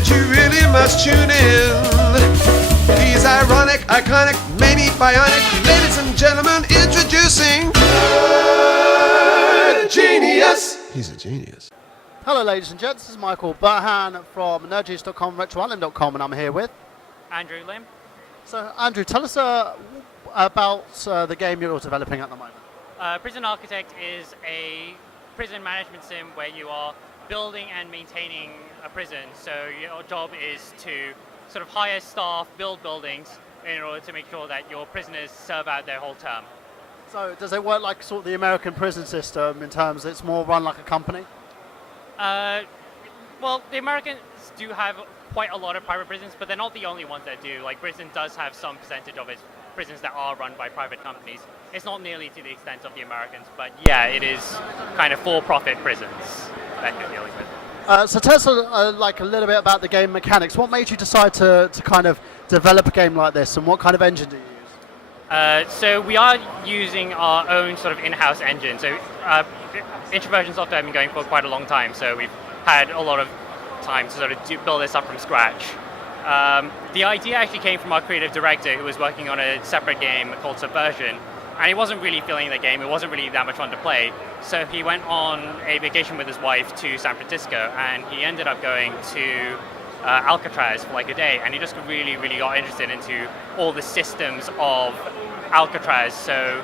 and you really must tune in. He's ironic, iconic, maybe bionic. Ladies and gentlemen, introducing Genius. He's a genius. Hello ladies and gents, this is Michael Burhan from nerdjuice.com, retroisland.com, and I'm here with Andrew, Lynn. So Andrew, tell us about the game you're developing at the moment. Prison Architect is a prison management sim where you are building and maintaining a prison. So your job is to sort of hire staff, build buildings in order to make sure that your prisoners serve out their whole term. So does it work like sort of the American prison system in terms it's more run like a company? Well, the Americans do have quite a lot of private prisons, but they're not the only ones that do. Like, Britain does have some percentage of its prisons that are run by private companies. It's not nearly to the extent of the Americans, but yeah, it is kind of for-profit prisons that you're dealing with. So tell us like a little bit about the game mechanics. What made you decide to kind of develop a game like this, and what kind of engine do you use? So we are using our own sort of in-house engine. So Introversion software has been going for quite a long time, so we've had a lot of time to sort of build this up from scratch. The idea actually came from our creative director, who was working on a separate game called Subversion, and he wasn't really feeling the game. It wasn't really that much fun to play, so he went on a vacation with his wife to San Francisco, and he ended up going to Alcatraz for like a day, and he just really got interested into all the systems of Alcatraz. So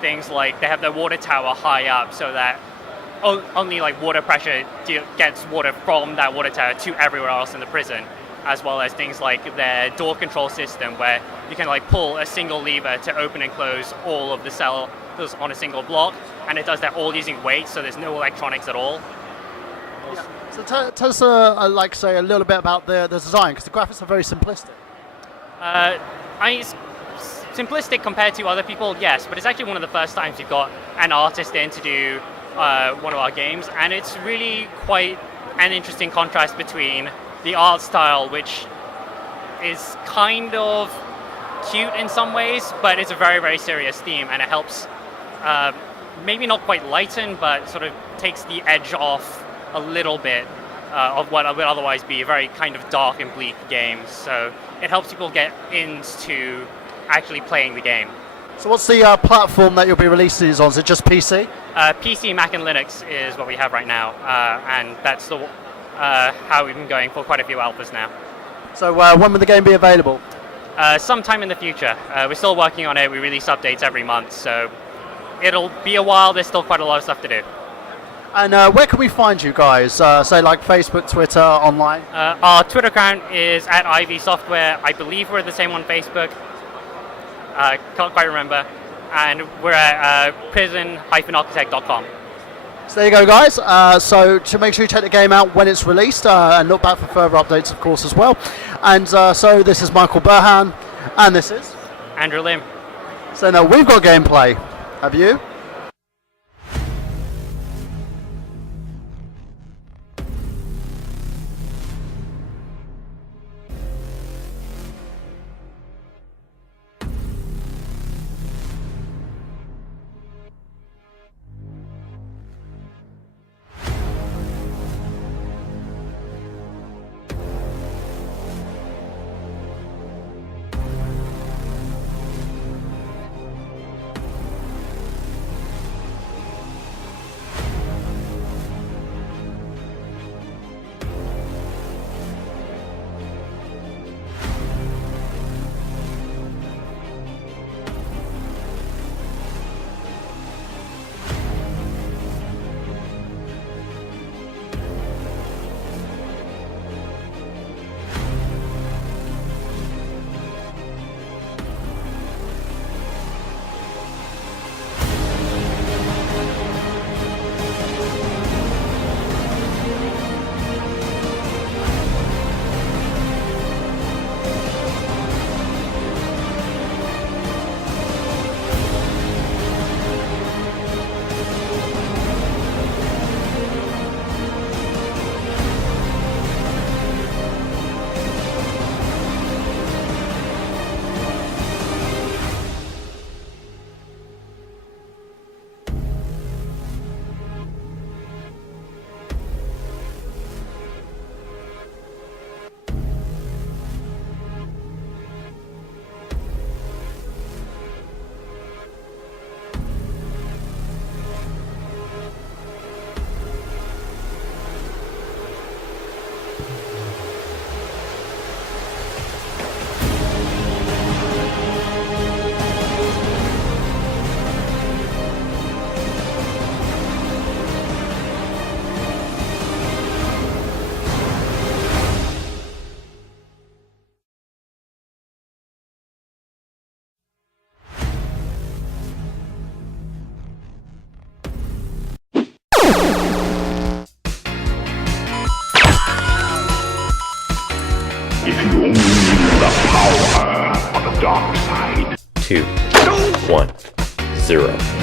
things like they have the water tower high up so that only like water pressure gets water from that water tower to everywhere else in the prison, as well as things like their door control system where you can like pull a single lever to open and close all of the cells on a single block, and it does that all using weight, so there's no electronics at all. Yeah. So tell us like say a little bit about the design, because the graphics are very simplistic. It's simplistic compared to other people, yes, but it's actually one of the first times we've got an artist in to do one of our games, and it's really quite an interesting contrast between the art style, which is kind of cute in some ways, but it's a very serious theme, and it helps maybe not quite lighten, but sort of takes the edge off a little bit of what would otherwise be a very kind of dark and bleak game. So it helps people get into actually playing the game. So what's the platform that you'll be releasing these on? Is it just PC? PC, Mac, and Linux is what we have right now, and that's how we've been going for quite a few alphas now. So when will the game be available? Sometime in the future. We're still working on it. We release updates every month, so it'll be a while. There's still quite a lot of stuff to do. And where can we find you guys? Say like Facebook, Twitter, online? Our Twitter account is at Ivy Software. I believe we're the same on Facebook. Can't quite remember. And we're at prison-architect.com. So there you go, guys. So to make sure you check the game out when it's released, and look back for further updates, of course, as well. And so this is Michael Burhan, and this is Andrew Lim. So now we've got gameplay. Have you? If you only knew the power of the dark side. 2, 1, 0.